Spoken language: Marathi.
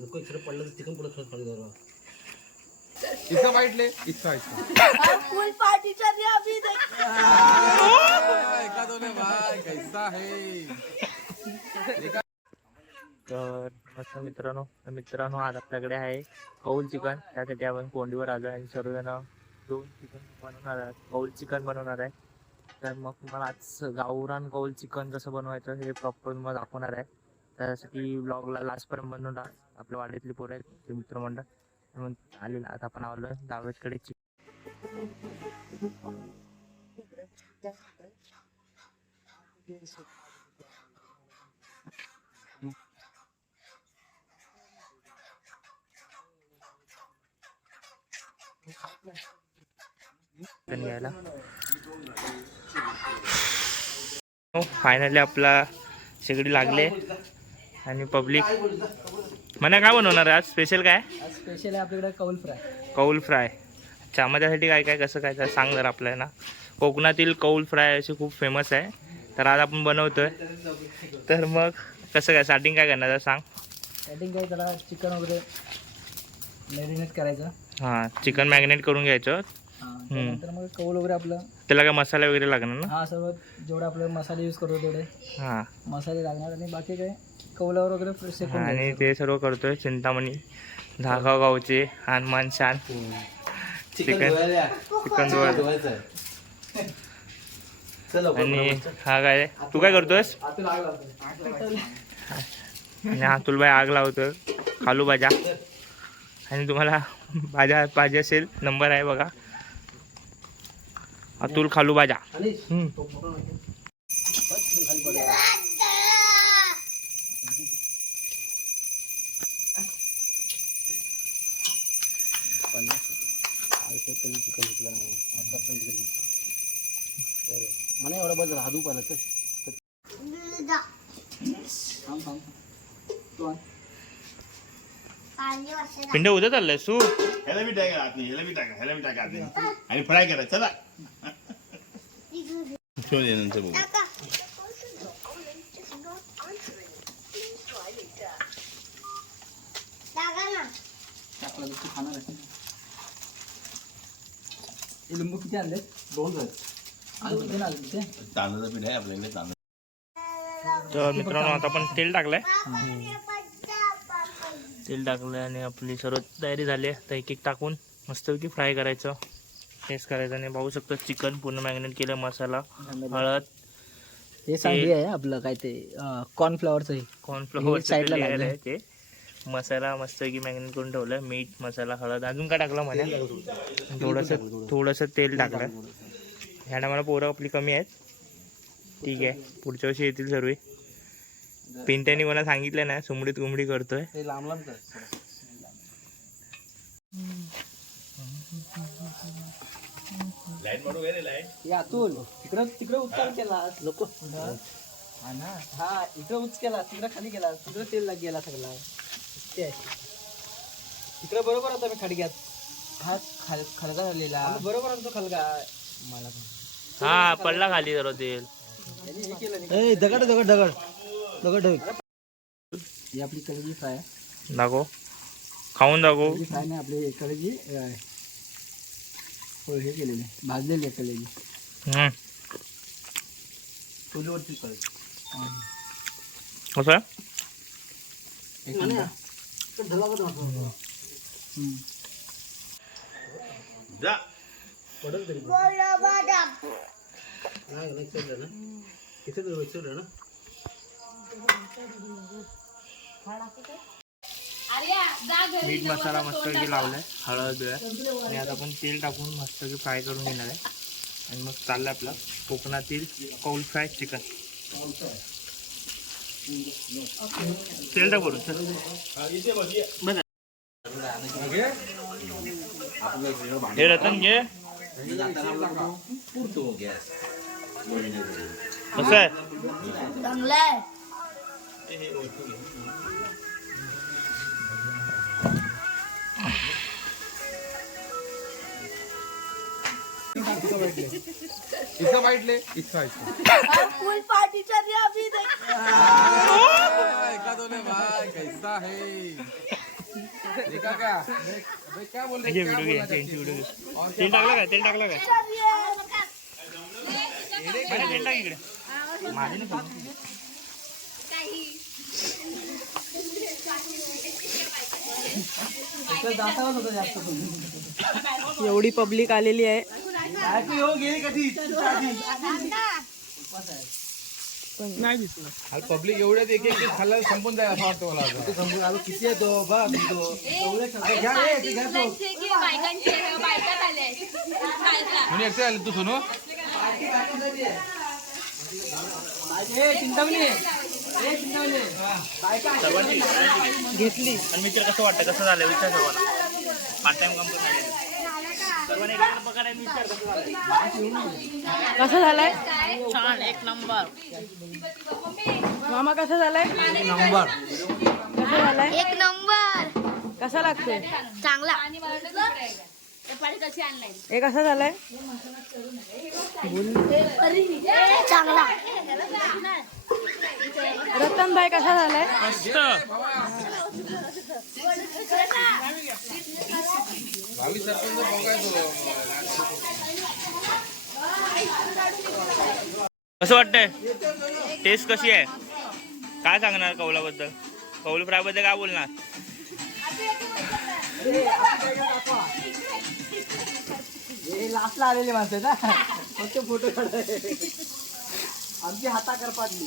नको इकडे पडलं तर चिकन पुढे खाली जाणार. इसका वाइट ले, इसका फुल पार्टी चल रही है अभी देख. एका दोने भाई कैसा है. तर मस्त मित्रांनो आज आपल्याकडे आहे कौल चिकन. त्यासाठी आपण कोंडीवर आलो आणि सर्वजण 2 चिकन बनवणार आहे, कौल चिकन बनवणार आहे. तर मग तुम्हाला आज गावरान कौल चिकन कसं बनवायचं हे प्रॉपर तुम्हाला दाखवणार आहे. त्यासाठी ब्लॉगला लास्टपर्यंत बनवून आपल्या वाडीतली पोरं आहेत ते मित्रमंडळ म्हणून आलेलं. आता आपण आलो दावेशकडे. घ्यायला फायनली आपला शेगडी लागले आणि पब्लिक म्हणा काय बनवणार आहे आज स्पेशल काय? स्पेशल आहे आपल्याकडे कौल फ्राय. कौल फ्राय. अच्छा, माझ्यासाठी काय काय कसं काय सांग जरा. आपल्याला ना कोकणातील कौल फ्राय अशी खूप फेमस आहे, तर आज आपण बनवतोय. तर मग कसं काय स्टार्टिंग काय करणार सांग. स्टार्टिंग काय त्याला चिकन वगैरे मॅरिनेट करायचं. हां, चिकन मॅरिनेट करून घ्यायचं. त्यानंतर मग कौल वगैरे आपलं त्याला काय मसाला वगैरे लागणार ना? हा सर्व जेवढे आपले मसाले यूज करतो तेवढे हां मसाले लागणार आणि बाकी काय कौलावर वगैरे शेकून आणि ते सर्व करतोय. चिंतामणी धागाव गावचे हनुमान शान चिकन धुवायचं. आणि हा काय तू काय करतोयस? आणि अतुलबाई आग लावतोय खालू भाज्या. आणि तुम्हाला भाज्या पाहिजे असेल नंबर आहे बघा, अतुल खालू भाज्या. मला एवढा बदल हादू पाहिलं तर पिंड उद्या चाललंय सू. ह्याला बी टाका आत नाही, ह्याला बी टाका आत नाही. आणि फ्राय करा चला. शोध ये नंतर बघू. लिंबू किती आणले? 2 आहेत. तांदळाचं पीठ आहे आपल्याकडे तांदूळ. तर मित्रांनो आता आपण तेल टाकलंय. तेल टाकलंय आणि आपली सर्व तयारी झाली आहे. तर एक एक टाकून मस्तपैकी फ्राय करायचं, टेस्ट करायचं. आणि पाहू शकतो चिकन पूर्ण मॅरिनेट केलं. मसाला, हळद, हे सांगली आहे आपलं काय ते कॉर्नफ्लॉवरचं. कॉर्नफ्लोअर साईडला लागलंय. आहे ते. मसाला मस्तपैकी मॅरिनेट करून ठेवलं. मीठ, मसाला, हळद. अजून काय टाकलं म्हणे? थोडंसं तेल टाकलं. ह्या टायमाला पोरं आपली कमी आहेत. ठीक आहे, पुढच्या वर्षी येतील सर्व. पिंट्यानी मला सांगितलं ना सुमडीत गुमडी करतोय. लांब लांब कर. लाईट मारू रे लाईट. यातून तिकडं उचल केला नको हा इकडं उच केला तिकडं खाली गेला तिकडं तेल गेला सगळा. ते तिकडं बरोबर होता मी खडग्यात. हा खलगा झालेला बरोबर होतो खलगा. मला हा पडला खाली जरा तेल. हे केलं नाही. ए दगड दगड दगड दगड दगड. ही आपली कलेजी फ्राय. दाखव, खाऊन दाखव. कलेजी फ्राय नाही आपली कलेजी हो हे केलेली भाजलेली आहे कलेजी. चुलीवरती करायचं. कसं आहे? जा. पडल तरी नाही चढलं ना. किती चढलं ना. मीठ मसाला मस्तपैकी लावलाय, हळद आणि आता आपण तेल टाकून मस्तपैकी फ्राय करून घेणार आहे. आणि मग चाललं आपलं कोकणातील कौल फ्राय चिकन. तेल टाक बरोबर. हे रतन घे. कसं आहे? चांगलं आहे. इसका वाइट ले, इसका फुल पार्टी चल रही है अभी देख. एका दोने भाई कैसा है. देखा क्या अबे क्या बोल रहे घे क्या व्हिडिओ घे बोलना चाहते त्यांची हो? व्हिडिओ घे. और तेल टाकलं काय तेल टाकलं काय बरं, तेल टाक इकडे माझे नाही खात. जातावत होतं जास्त करून. एवढी पब्लिक आलेली आहे बायको येऊन गेली कधी नाही दिसलं. आज पब्लिक एवढ्यात एक एक खाल्लं संपून जाईल असं वाटतं मला आता. समजून आलो किती आहे तो बघ तो एवढे सगळे घ्या रे, ते घ्या तो. म्हणे एकटे आले तू सोनू ए, चिंतामणी ए, चिंतामणी सर्वांची घेतली आणि मित्र कसं वाटतं कसं झालं विचार सर्वांना पार्ट टाइम काम करून सर्वांनी एकत्र पगार आहे, विचार कसं झालं. कसा झालाय छान एक नंबर. मामा कसा झालाय नंबर कसा झालाय एक नंबर कसा लागतोय चांगला हे कसा झालाय चांगला रतन भाई कसा झालाय मस्त. भावी सरपंच बघाय तो कसं वाटतंय टेस्ट कशी आहे काय सांगणार कौलाबद्दल कौल फ्रायबद्दल काय बोलणार. हे लास्टला आलेले माणसं ना फक्त फोटो काढाय आमची हाता करपाटली.